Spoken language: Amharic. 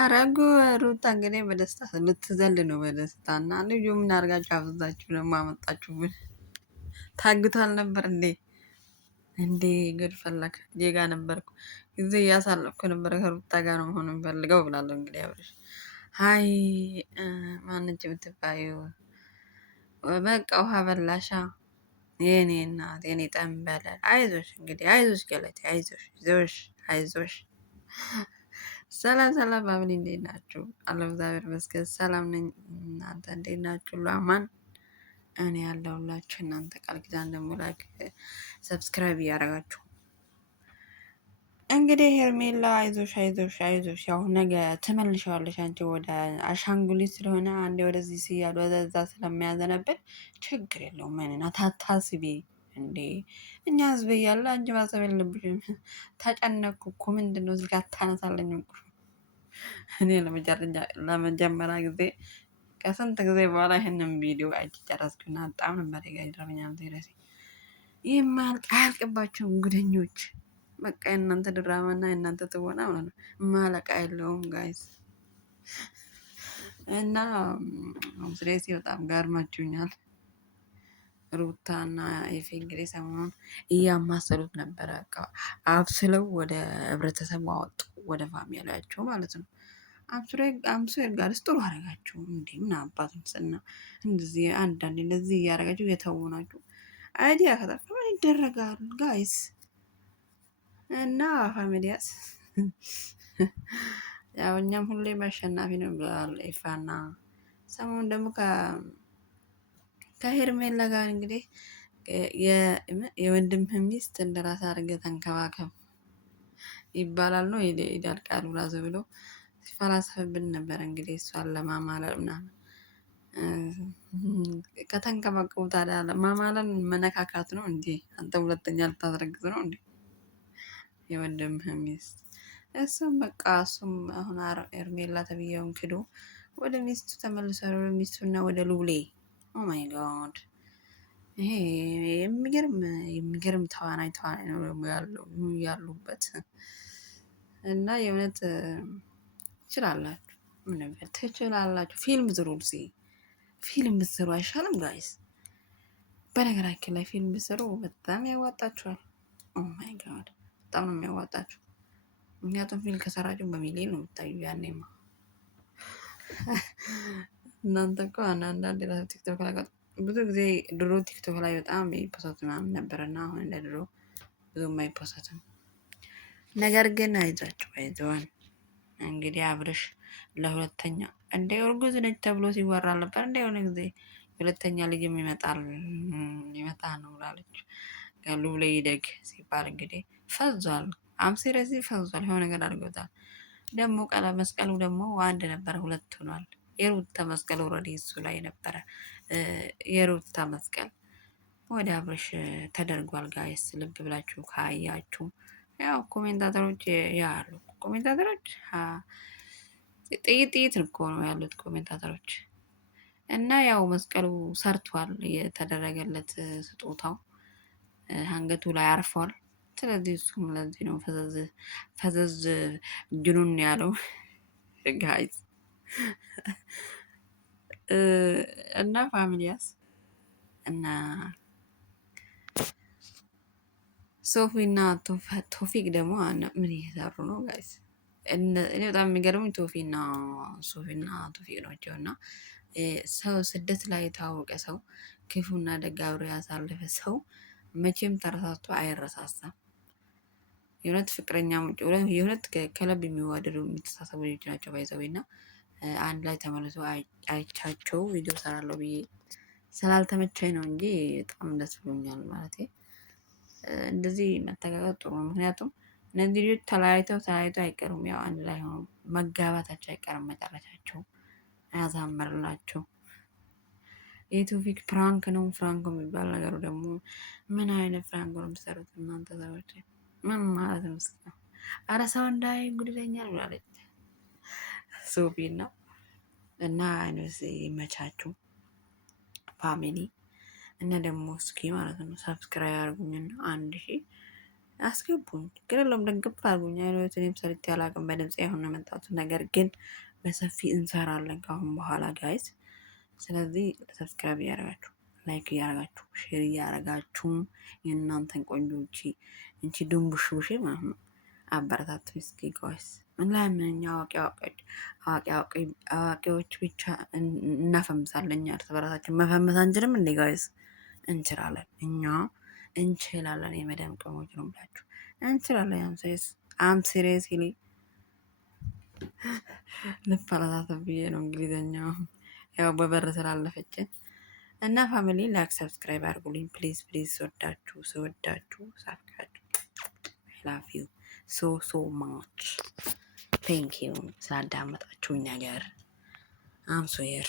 አረጉ ሩታ እንግዲህ በደስታ ልትዘል ነው በደስታ እና ልዩ ምን አድርጋችሁ አብዛችሁ ደግሞ አመጣችሁብን። ታግቷል ነበር እንዴ? እንዴ ጉድ ፈላክ ጄጋ ነበርኩ ጊዜ እያሳለፍኩ ነበር ከሩታ ጋር ነው መሆን ፈልገው ብላለሁ። እንግዲህ አብረሽ ሀይ ማንች የምትባዩ በቃ ውሃ በላሻ የኔ እናት የኔ ጠንበለል። አይዞሽ እንግዲህ አይዞሽ ገለቴ አይዞሽ አይዞሽ አይዞሽ። ሰላም ሰላም ባብሊ እንዴት ናችሁ? አለሁ እግዚአብሔር ይመስገን ሰላም ነኝ። እናንተ እንዴት ናችሁ? አማን እኔ ያለሁላችሁ። እናንተ ቃል ኪዳን ደግሞ ላይክ ሰብስክራይብ እያደረጋችሁ እንግዲህ ሄርሜላ አይዞሽ አይዞሽ አይዞሽ። ያው ነገ ትመልሻለሽ አንቺ ወደ አሻንጉሊት ስለሆነ አንዴ ወደዚህ ሲያል ወደዛ ስለሚያዘነብል ችግር የለውም። ምንን አታስቢ እንዴ እኛ ህዝብ እያለ አንቺ ማሰብ የለብሽም። ተጨነኩ እኮ ምንድነው እዚህ ጋር ታነሳለኝ እኮ እኔ ለመጀመሪያ ጊዜ ከስንት ጊዜ በኋላ ይህንን ቪዲዮ አይቼ ጨረስኩና በጣም ነበር የገረመኝ። ሴሪየስ ይህ ማልቅ አያልቅባቸውም ጉደኞች። በቃ የእናንተ ድራማ እና የእናንተ ትወና ማለት ነው ማለቃ የለውም ጋይስ። እና ስለዚህ በጣም ገርማችሁኛል። ሩታና ኤፌ እንግዲህ ሰሞኑን እያማሰሉት ነበረ። አብስለው ወደ ህብረተሰቡ አወጡ፣ ወደ ፋሚሊያቸው ማለት ነው። አምሱሬ ጋርስ ጥሩ አደረጋችሁ እንዴ? ምን አባቱን ስና እንደዚህ አንዳንዴ እንደዚህ እያደረጋችሁ የተውናችሁ አይዲያ ከጠፋ ምን ይደረጋል ጋይስ? እና ፋሚሊያስ ያው እኛም ሁሌም አሸናፊ ነው ብለዋል ኤፋና። ሰሞኑን ደግሞ ከሄርሜላ ጋር እንግዲህ የወንድምህ ሚስት እንደራስ አድርገህ ተንከባከብ ይባላል ነው ይላል ቃሉ ራሱ ብሎ ሲፈላሰፍብን ነበር። እንግዲህ እሷን ለማማለል ምናምን ከተንከባከቡ ታዲያ ማማለል መነካካት ነው እንዴ? አንተ ሁለተኛ ልታስረግዝ ነው እንዴ? የወንድምህ ሚስት እሱም በቃ እሱም አሁን ሄርሜላ ተብዬውን ክዶ ወደ ሚስቱ ተመልሷል። ወደ ሚስቱና ወደ ሉሌ። ኦ ማይ ጋድ ይሄ የሚገርም ተዋናይ ነው ደግሞ ያሉበት። እና የእውነት ትችላላችሁ፣ ምን ነበር ትችላላችሁ። ፊልም ዝሩ ፊልም ብትሰሩ አይሻልም ጋይስ? በነገራችን ላይ ፊልም ብትሰሩ በጣም ያዋጣችኋል። ኦ ማይ ጋድ በጣም ነው የሚያዋጣችሁ። ምክንያቱም ፊልም ከሰራችሁ በሚሊዮን ነው የምታዩ። ያኔማ እናንተ እኮ አንዳንድ ቲክቶክ ላይ ብዙ ጊዜ ድሮ ቲክቶክ ላይ በጣም ይፖስት ምናምን ነበረና አሁን እንደ ድሮ ብዙም አይፖስትም። ነገር ግን አይዟችሁ አይዞን። እንግዲህ አብርሽ ለሁለተኛ እንደ እርጉዝ ነች ተብሎ ሲወራ ነበር። እንደ የሆነ ጊዜ ሁለተኛ ልጅም ይመጣ ነው ብላለች። ሉሌ ይደግ ሲባል እንግዲህ ፈዟል። አምሲረሲ ፈዟል። የሆነ ነገር አድርጎታል። ደግሞ መስቀሉ ደግሞ አንድ ነበረ ሁለት ሆኗል። የሩታ መስቀል ኦልሬዲ እሱ ላይ ነበረ። የሩታ መስቀል ወደ አብርሽ ተደርጓል። ጋይስ ልብ ብላችሁ ካያችሁ ያው ኮሜንታተሮች ያሉ ኮሜንታተሮች ጥይት እኮ ነው ያሉት ኮሜንታተሮች። እና ያው መስቀሉ ሰርቷል። የተደረገለት ስጦታው አንገቱ ላይ አርፏል። ስለዚህ እሱም ለዚህ ነው ፈዘዝ ጅኑን ያለው ጋይዝ። እና ፋሚሊያስ እና ሶፊ እና ቶፊቅ ደግሞ ምን እየሰሩ ነው ጋይስ? እኔ በጣም የሚገርሙኝ ቶፊና ቶፊቅ ናቸው። እና ሰው ስደት ላይ የታወቀ ሰው ክፉና ደግ አብሮ ያሳለፈ ሰው መቼም ተረሳስቶ አይረሳሳም። የእውነት ፍቅረኛ ሙጭ የእውነት ከልብ የሚዋደዱ የሚተሳሰቡ ልጆች ናቸው። ባይዘዌና አንድ ላይ ተመልሶ አይቻቸው ቪዲዮ ሰራለሁ ብዬ ስላልተመቸኝ ነው እንጂ በጣም ደስ ብሎኛል። ማለት እንደዚህ መተጋገጥ ጥሩ ነው። ምክንያቱም እነዚህ ልጆች ተለያይተው አይቀሩም። ያው አንድ ላይ ሆኖ መጋባታቸው አይቀርም። መጨረሻቸው አያሳምርላቸው። የቶፊቅ ፕራንክ ነው። ፍራንክ የሚባል ነገሩ ደግሞ ምን አይነት ፍራንክ ነው የምትሰሩት እናንተ ሰዎች? ምን ማለት ነው? አረ ሰው እንዳይ ጉድለኛ ብላለች ሶፊ እና አይነስ ይመቻችሁ ፋሚሊ እና ደግሞ እስኪ ማለት ነው ሰብስክራይብ አድርጉኝና 1000 አስገቡኝ። ችግር የለውም ደግፍ አድርጉኝ። አይነት እኔም ሰርቼ አላውቅም በድምጽ አሁን ነው የመጣሁት። ነገር ግን በሰፊ እንሰራለን ከአሁን በኋላ ጋይስ። ስለዚህ ሰብስክራይብ እያደረጋችሁ ላይክ እያደረጋችሁ ሼር እያደረጋችሁ የእናንተን ቆንጆች እንቺ ድንቡሽቡሽ ማለት ነው አበረታቱ እስኪ ጋይስ። ለምን አዋቂዎች ብቻ እናፈምሳለን? እኛ እርስ በራሳችን መፈመስ አንችልም እንዴ ጋይስ? እንችላለን፣ እኛ እንችላለን። የመዳም ቅሞች ነው ብላችሁ እንችላለን። አም ሲሪየስሊ ልፈላሳት ብዬ ነው እንግሊዘኛው ያው በበር ስላለፈችን እና ፋሚሊ ላይክ ሰብስክራይብ አድርጉልኝ ፕሊዝ ፕሊዝ። ስወዳችሁ ሳፍቃችሁ ላቭ ዩ ሶ ማች ቴንክ ዩ ስላዳመጣችሁኝ ነገር አም ሶየር